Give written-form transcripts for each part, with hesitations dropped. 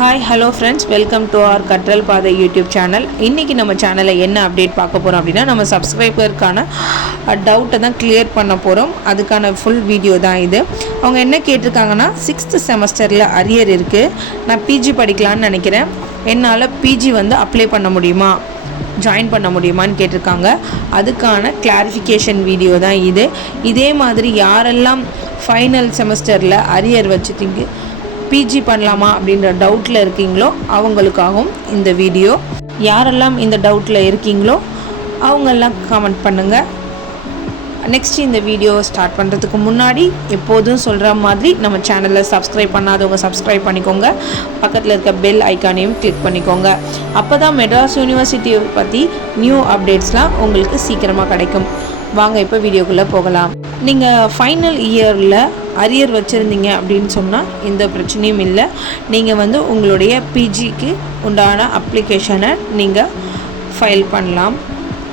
Hi hello friends, welcome to அவர் கற்றல் பாதை யூடியூப் சேனல். இன்றைக்கி நம்ம சேனலில் என்ன அப்டேட் பார்க்க போகிறோம் அப்படின்னா, நம்ம சப்ஸ்கிரைபருக்கான டவுட்டை தான் கிளியர் பண்ண போகிறோம். அதுக்கான ஃபுல் வீடியோ தான் இது. அவங்க என்ன கேட்டிருக்காங்கன்னா, 6th செமஸ்டரில் அரியர் இருக்குது, நான் பிஜி படிக்கலான்னு நினைக்கிறேன், என்னால் பிஜி அப்ளை பண்ண முடியுமா, ஜாயின் பண்ண முடியுமான்னு கேட்டிருக்காங்க. அதுக்கான கிளாரிஃபிகேஷன் வீடியோ தான் இது. இதே மாதிரி யாரெல்லாம் ஃபைனல் செமஸ்டரில் அரியர் வச்சுட்டிங்க, பிஜி பண்ணலாமா அப்படின்ற டவுட்டில் இருக்கீங்களோ அவங்களுக்காகவும் இந்த வீடியோ. யாரெல்லாம் இந்த டவுட்டில் இருக்கீங்களோ அவங்கெல்லாம் கமெண்ட் பண்ணுங்கள். நெக்ஸ்ட் இந்த வீடியோ ஸ்டார்ட் பண்ணுறதுக்கு முன்னாடி எப்போதும் சொல்கிற மாதிரி நம்ம சேனலில் சப்ஸ்கிரைப் பண்ணாதவங்க சப்ஸ்கிரைப் பண்ணிக்கோங்க. பக்கத்தில் இருக்க பெல் ஐக்கானையும் கிளிக் பண்ணிக்கோங்க. அப்போ தான் மெட்ராஸ் யூனிவர்சிட்டியை பற்றி நியூ அப்டேட்ஸ்லாம் உங்களுக்கு சீக்கிரமாக கிடைக்கும். வாங்க இப்போ வீடியோக்குள்ளே போகலாம். நீங்கள் ஃபைனல் இயரில் அரியர் வச்சுருந்தீங்க அப்படின்னு சொன்னால் எந்த பிரச்சனையும் இல்லை. நீங்கள் உங்களுடைய பிஜிக்கு உண்டான அப்ளிகேஷனை நீங்கள் ஃபைல் பண்ணலாம்.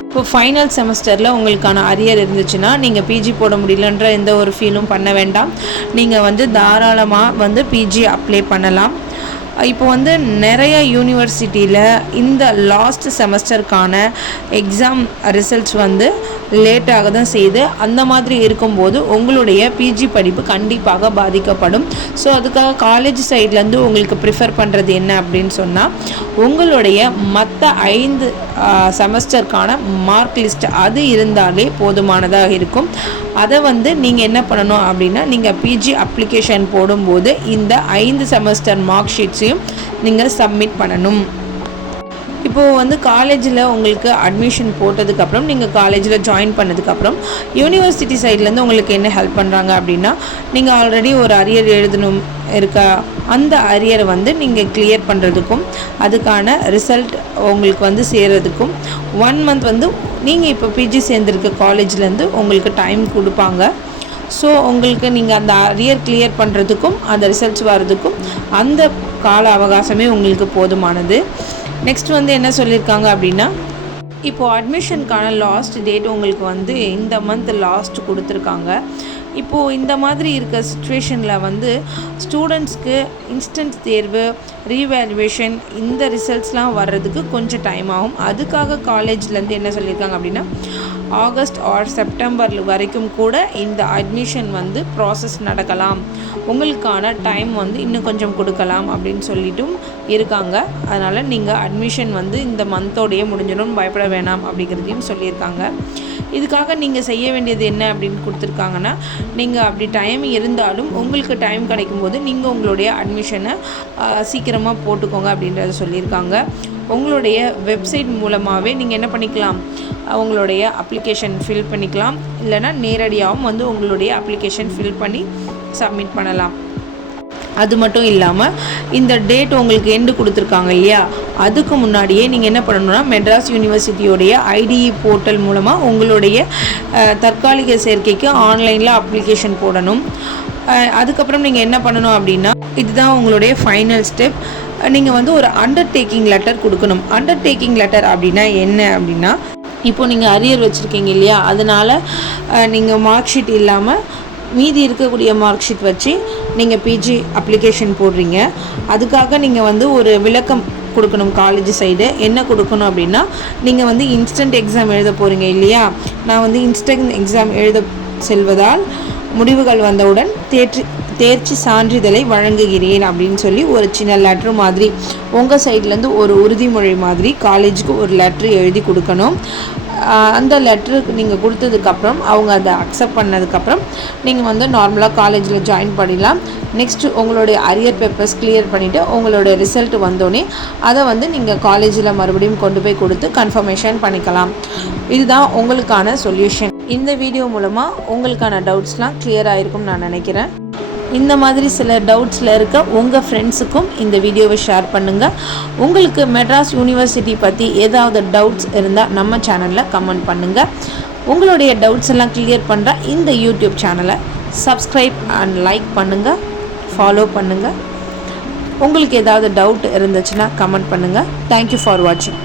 இப்போ ஃபைனல் செமஸ்டரில் உங்களுக்கான அரியர் இருந்துச்சுன்னா நீங்கள் பிஜி போட முடியலன்ற எந்த ஒரு ஃபீலும் பண்ண வேண்டாம். நீங்கள் தாராளமாக பிஜி அப்ளை பண்ணலாம். இப்போ நிறைய யூனிவர்சிட்டியில் இந்த லாஸ்ட் செமஸ்டருக்கான எக்ஸாம் ரிசல்ட்ஸ் லேட்டாக தான் செய்யுது. அந்த மாதிரி இருக்கும்போது உங்களுடைய பிஜி படிப்பு கண்டிப்பாக பாதிக்கப்படும். ஸோ அதுக்காக காலேஜ் சைட்லேருந்து உங்களுக்கு ப்ரிஃபர் பண்ணுறது என்ன அப்படின்னு சொன்னால், உங்களுடைய மற்ற 5 செமஸ்டருக்கான மார்க் லிஸ்ட் அது இருந்தாலே போதுமானதாக இருக்கும். அதை நீங்கள் என்ன பண்ணணும் அப்படின்னா, நீங்கள் பிஜி அப்ளிகேஷன் போடும்போது இந்த 5 செமஸ்டர் மார்க் ஷீட்ஸையும் நீங்கள் சப்மிட் பண்ணணும். இப்போது காலேஜில் உங்களுக்கு அட்மிஷன் போட்டதுக்கப்புறம், நீங்கள் காலேஜில் ஜாயின் பண்ணதுக்கப்புறம் யூனிவர்சிட்டி சைட்லேருந்து உங்களுக்கு என்ன ஹெல்ப் பண்ணுறாங்க அப்படின்னா, நீங்கள் ஆல்ரெடி ஒரு அரியர் எழுதணும் இருக்கா, அந்த அரியரை நீங்கள் கிளியர் பண்ணுறதுக்கும் அதுக்கான ரிசல்ட் உங்களுக்கு சேர்கிறதுக்கும் 1 மந்த் நீங்கள் இப்போ பிஜி சேர்ந்துருக்க காலேஜ்லேருந்து உங்களுக்கு டைம் கொடுப்பாங்க. ஸோ உங்களுக்கு நீங்கள் அந்த அரியர் கிளியர் பண்ணுறதுக்கும் அந்த ரிசல்ட்ஸ் வர்றதுக்கும் அந்த கால அவகாசமே உங்களுக்கு போதுமானது. நெக்ஸ்ட் என்ன சொல்லியிருக்காங்க அப்படின்னா, இப்போது அட்மிஷனுக்கான லாஸ்ட் டேட் உங்களுக்கு இந்த மந்த் லாஸ்ட் கொடுத்துருக்காங்க. இப்போது இந்த மாதிரி இருக்க சுச்சுவேஷனில் ஸ்டூடெண்ட்ஸ்க்கு இன்ஸ்டன்ட் தேர்வு, ரீவேல்யூவேஷன், இந்த ரிசல்ட்ஸ்லாம் வர்றதுக்கு கொஞ்சம் டைம் ஆகும். அதுக்காக காலேஜ்லேருந்து என்ன சொல்லியிருக்காங்க அப்படின்னா, ஆகஸ்ட் ஆர் செப்டம்பர் வரைக்கும் கூட இந்த அட்மிஷன் ப்ராசஸ் நடக்கலாம், உங்களுக்கான டைம் இன்னும் கொஞ்சம் கொடுக்கலாம் அப்படின்னு சொல்லிட்டும் இருக்காங்க. அதனால் நீங்கள் அட்மிஷன் இந்த மந்தோடையே முடிஞ்சிடும், பயப்பட வேணாம் அப்படிங்கிறதையும் சொல்லியிருக்காங்க. இதுக்காக நீங்கள் செய்ய வேண்டியது என்ன அப்படின்னு கொடுத்துருக்காங்கன்னா, நீங்கள் அப்படி டைம் இருந்தாலும் உங்களுக்கு டைம் கிடைக்கும்போது நீங்கள் உங்களுடைய அட்மிஷனை சீக்கிரமாக போட்டுக்கோங்க அப்படின்றத சொல்லியிருக்காங்க. உங்களுடைய வெப்சைட் மூலமாகவே நீங்கள் என்ன பண்ணிக்கலாம், உங்களுடைய அப்ளிகேஷன் ஃபில் பண்ணிக்கலாம். இல்லைனா நேரடியாகவும் உங்களுடைய அப்ளிகேஷன் ஃபில் பண்ணி சப்மிட் பண்ணலாம். அது மட்டும் இல்லாமல் இந்த டேட் உங்களுக்கு எண்டு கொடுத்துருக்காங்க இல்லையா, அதுக்கு முன்னாடியே நீங்கள் என்ன பண்ணணும்னா, மெட்ராஸ் யூனிவர்சிட்டியோடைய ஐடிஇ போர்ட்டல் மூலமாக உங்களுடைய தற்காலிக சேர்க்கைக்கு ஆன்லைனில் அப்ளிகேஷன் போடணும். அதுக்கப்புறம் நீங்கள் என்ன பண்ணணும் அப்படின்னா, இதுதான் உங்களுடைய ஃபைனல் ஸ்டெப். நீங்கள் ஒரு அண்டர்டேக்கிங் லெட்டர் கொடுக்கணும். அண்டர்டேக்கிங் லெட்டர் அப்படின்னா என்ன அப்படின்னா, இப்போது நீங்கள் அரியர் வச்சுருக்கீங்க இல்லையா, அதனால் நீங்கள் மார்க் ஷீட் இல்லாமல் மீதி இருக்கக்கூடிய மார்க் ஷீட் வச்சு நீங்கள் பிஜி அப்ளிகேஷன் போடுறீங்க. அதுக்காக நீங்கள் ஒரு விளக்கம் கொடுக்கணும். காலேஜ் சைடு என்ன கொடுக்கணும் அப்படின்னா, நீங்கள் இன்ஸ்டன்ட் எக்ஸாம் எழுத போகிறீங்க இல்லையா, நான் இன்ஸ்டன்ட் எக்ஸாம் எழுத செல்வதால் முடிவுகள் வந்தவுடன் தேர்ச்சி சான்றிதழை வழங்குகிறேன் அப்படின்னு சொல்லி ஒரு சின்ன லெட்ரு மாதிரி உங்கள் சைட்லேருந்து ஒரு உறுதிமொழி மாதிரி காலேஜுக்கு ஒரு லெட்ரு எழுதி கொடுக்கணும். அந்த லெட்டருக்கு நீங்கள் கொடுத்ததுக்கப்புறம் அவங்க அதை அக்செப்ட் பண்ணதுக்கப்புறம் நீங்கள் நார்மலாக காலேஜில் ஜாயின் பண்ணிடலாம். நெக்ஸ்ட்டு உங்களுடைய அரியர் பேப்பர்ஸ் கிளியர் பண்ணிவிட்டு உங்களுடைய ரிசல்ட் வந்தோடனே அதை நீங்கள் காலேஜில் மறுபடியும் கொண்டு போய் கொடுத்து கன்ஃபர்மேஷன் பண்ணிக்கலாம். இதுதான் உங்களுக்கான சொல்யூஷன். இந்த வீடியோ மூலமாக உங்களுக்கான டவுட்ஸ்லாம் கிளியர் ஆகிருக்கும்னு நான் நினைக்கிறேன். இந்த மாதிரி சில டவுட்ஸில் இருக்க உங்கள் ஃப்ரெண்ட்ஸுக்கும் இந்த வீடியோவை ஷேர் பண்ணுங்கள். உங்களுக்கு மெட்ராஸ் யூனிவர்சிட்டி பற்றி ஏதாவது டவுட்ஸ் இருந்தால் நம்ம சேனலில் கமெண்ட் பண்ணுங்கள். உங்களுடைய டவுட்ஸ் எல்லாம் கிளியர் பண்ணுற இந்த யூடியூப் சேனலை சப்ஸ்கிரைப் அண்ட் லைக் பண்ணுங்கள், ஃபாலோ பண்ணுங்கள். உங்களுக்கு ஏதாவது டவுட் இருந்துச்சுன்னா கமெண்ட் பண்ணுங்கள். தேங்க்யூ ஃபார் வாட்சிங்.